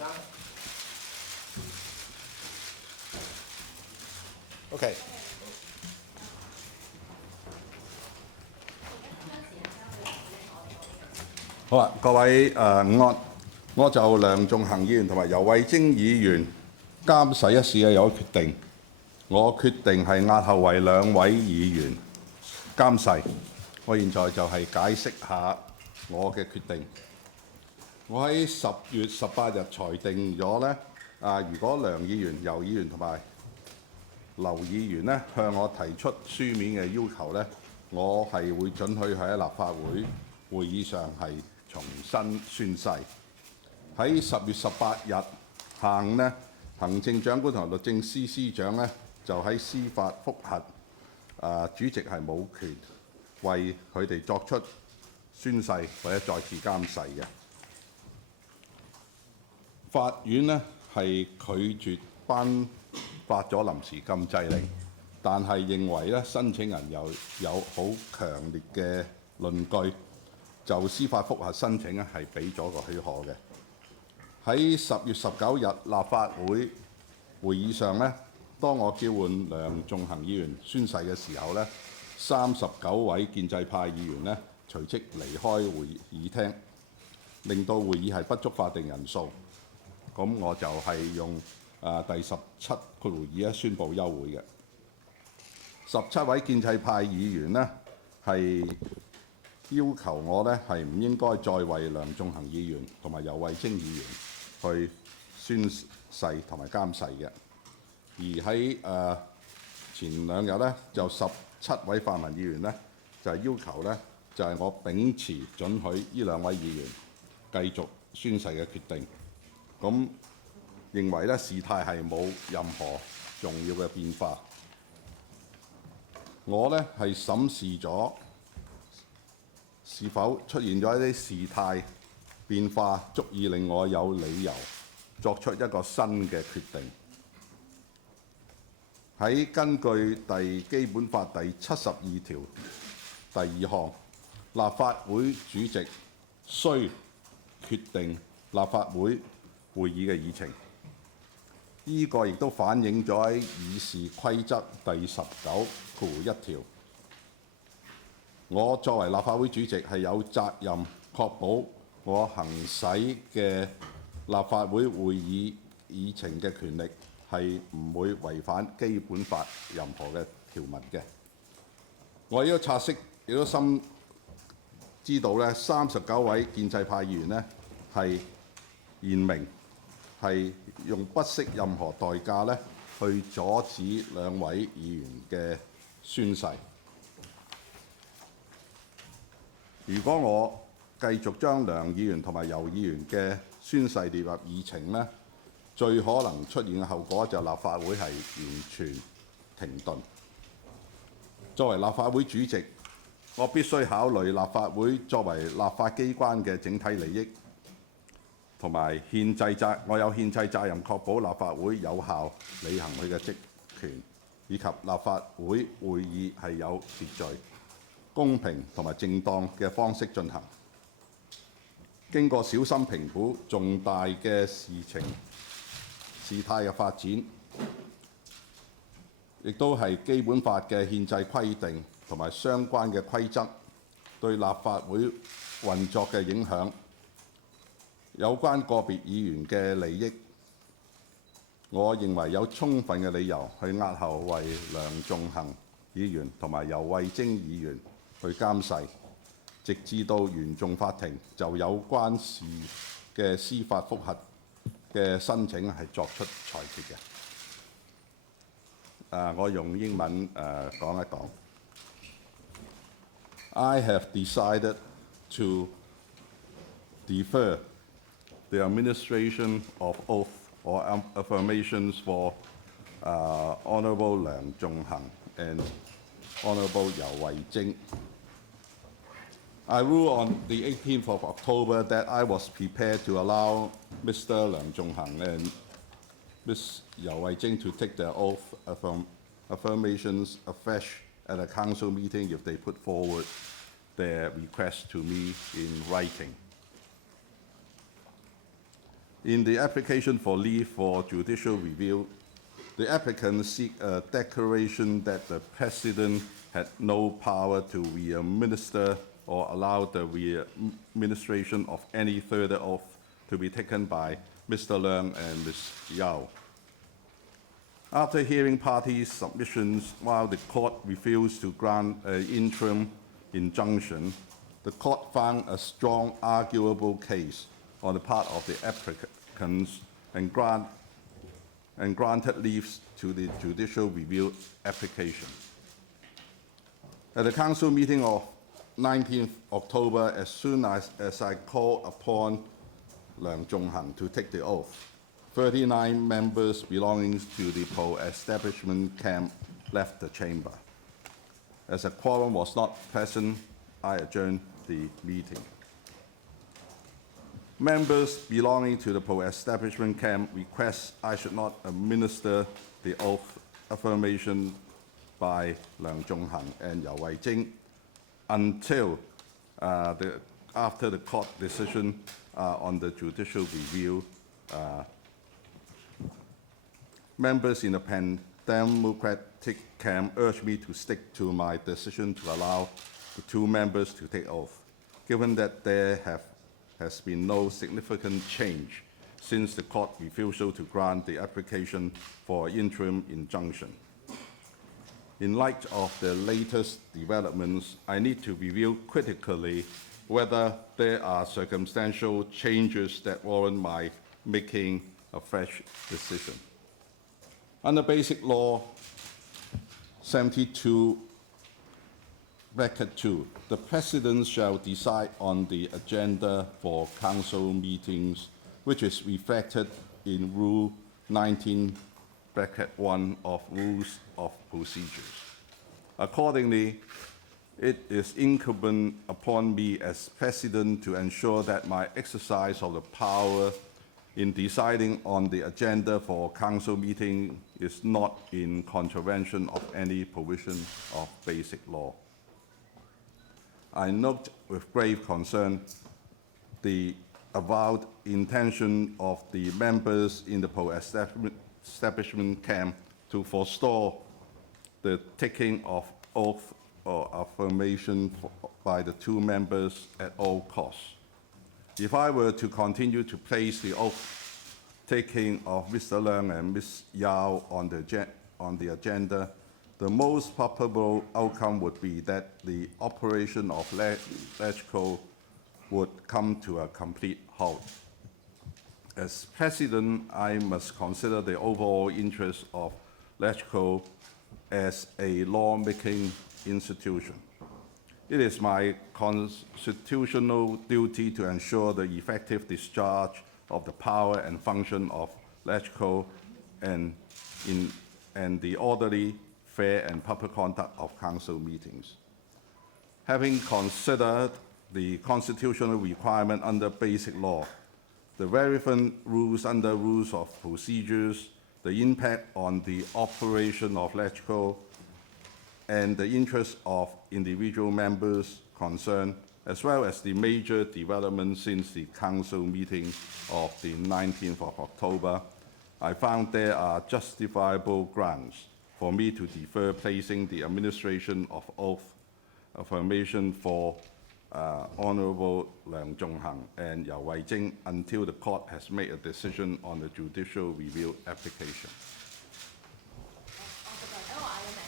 OK。好啊，各位午安。我就梁頌恆議員同埋游蕙禎議員監誓一事有決定，我決定係押後為兩位議員監誓。我現在就係解釋下我嘅決定。我喺10月18日裁定咗呢，如果梁議員、游議員同埋劉議員呢向我提出書面嘅要求呢，我係會准許喺立法會會議上係重新宣誓。喺10月18日下午呢，行政長官同律政司司長呢就喺司法覆核，主席係冇權為佢哋作出宣誓或者再次監誓嘅。法院呢係拒絕頒發咗臨時禁制令，但係認為咧申請人有好強烈嘅論據，就司法覆核申請咧係俾咗個許可嘅。喺10月19日立法會會議上呢，當我叫喚梁頌恆議員宣誓嘅時候呢，39位建制派議員呢隨即離開會議廳，令到會議係不足法定人數。咁我就係用第17(2) 宣布休會嘅。17位建制派議員呢係要求我呢係唔應該再為梁頌恆議員同埋游蕙禎議員去宣誓同埋監誓嘅。而喺前兩日呢，就17位泛民議員呢就係要求呢，就係我秉持准許呢兩位議員繼續宣誓嘅決定。咁認為咧事態係冇任何重要嘅變化。我呢係審視咗是否出現咗一啲事態變化，足以令我有理由作出一個新嘅決定。喺根據基本法第72條第2項，立法會主席須決定立法會會議嘅議程。呢個亦都反映咗喺議事規則第19(1) 條。我作為立法會主席係有責任確保我行使嘅立法會會議議程嘅權力係唔會違反基本法任何嘅條文嘅。我亦都察悉，亦都深知道咧，39位建制派議員呢係言明係用不惜任何代價咧去阻止兩位議員嘅宣誓。如果我繼續將梁議員同埋游議員嘅宣誓列入議程呢，最可能出現嘅後果就立法會係完全停頓。作為立法會主席，我必須考慮立法會作為立法機關嘅整體利益，同埋我有憲制責任確保立法會有效履行佢嘅職權，以及立法會會議係有秩序、公平同埋正當嘅方式進行。經過小心評估重大嘅事態嘅發展，亦都係基本法嘅憲制規定同埋相關嘅規則對立法會運作嘅影響，有關個別議員嘅利益，我認為有充分嘅理由去押後為梁頌恆議員同埋游蕙禎議員去監誓，直至到原訟法庭就有關事嘅司法覆核嘅申請係作出裁決嘅。我用英文講一講。I have decided to defer the administration of oath or affirmations for Honourable梁頌恆and Honourable游蕙禎. I ruled on the 18th of October that I was prepared to allow Mr.梁頌恆and Ms.游蕙禎to take their oath affirmations afresh at a council meeting if they put forward their request to me in writing. In the application for leave for judicial review, the applicant seek a declaration that the President had no power to re-administer or allow the re-administration of any further oath to be taken by Mr. Leung and Ms. Yao. After hearing parties' submissions, while the court refused to grant an interim injunction, the court found a strong arguable case on the part of the applicants and granted leave to the judicial review application. At the council meeting of 19th October, as soon as I called upon梁頌恒to take the oath, 39 members belonging to the pro-establishment camp left the chamber. As a quorum was not present, I adjourned the meeting. Members belonging to the pro-establishment camp request I should not administer the oath affirmation by梁頌恒and游蕙禎until after the court decision on the judicial review. Members in the Pan-Democratic camp urged me to stick to my decision to allow the two members to take oath, given that there has been no significant change since the court refusal to grant the application for interim injunction. In light of the latest developments, I need to review critically whether there are circumstantial changes that warrant my making a fresh decision. Under Basic Law 72(2), the President shall decide on the agenda for Council meetings, which is reflected in Rule 19(1) of Rules of Procedures. Accordingly, it is incumbent upon me as President to ensure that my exercise of the power in deciding on the agenda for Council meeting is not in contravention of any provision of Basic Law. I note with grave concern the avowed intention of the members in the pro-establishment camp to forestall the taking of oath or affirmation by the two members at all costs. If I were to continue to place the oath taking of Mr. Leung and Ms. Yao on the agenda, the most probable outcome would be that the operation of LegCo would come to a complete halt. As President, I must consider the overall interest of LegCo as a lawmaking institution. It is my constitutional duty to ensure the effective discharge of the power and function of LegCo and the orderly, fair and public conduct of Council meetings. Having considered the constitutional requirement under Basic Law, the relevant rules under Rules of Procedures, the impact on the operation of LegCo, and the interests of individual members concerned, as well as the major developments since the Council meeting of the 19th of October, I found there are justifiable grounds for me to defer placing the administration of oath affirmation for Honourable梁頌恒and游蕙禎until the court has made a decision on the judicial review application.